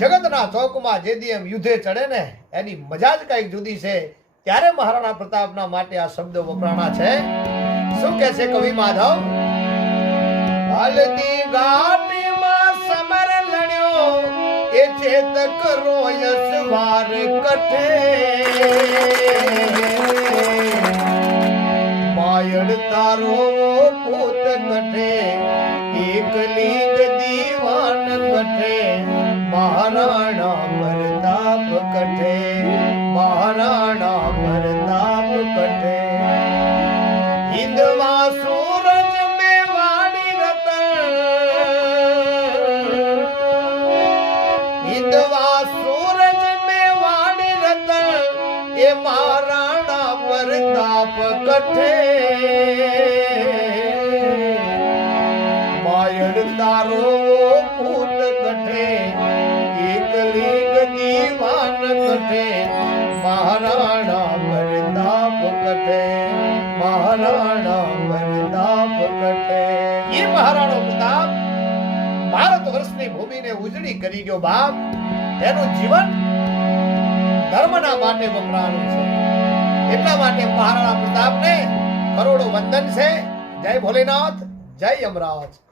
જગતના ચોકમાં જે દી એમ યુદ્ધે ચડે ને, એની મજા જ કંઈક જુદી છે. ત્યારે મહારાણા પ્રતાપના માટે આ શબ્દો વપરાણા છે. શું કે છે કવિ માધવ? હલ્દી ઘાટીમાં સમર લડ્યો, એ ચેતક રોયસ વાર કઠે. માયડ તારો પોત કઠે, એકલી દીવાન કઠે. મહારાણા પ્રતાપ કઠે, મહારાણા પ્રતાપ કઠે. હિંદવા સૂરજ વાણી રતન. હિંદવા સૂરજ વાણી રતન, એ મહારાણા પ્રતાપ કઠે. માયડ તારો પૂત કઠે કઠે મહારાણા પ્રતાપ કઠે મહારાણા પ્રતાપ કઠે એ મહારાણો પ્રતાપ ભારત વર્ષની ભૂમિને ઉજળી કરી ગયો બાપ. એનું જીવન ધર્મના માટે વપરાણું છે. એટલા માટે મહારાણા પ્રતાપને કરોડો વંદન છે. જય ભોલેનાથ, જય અમરાવત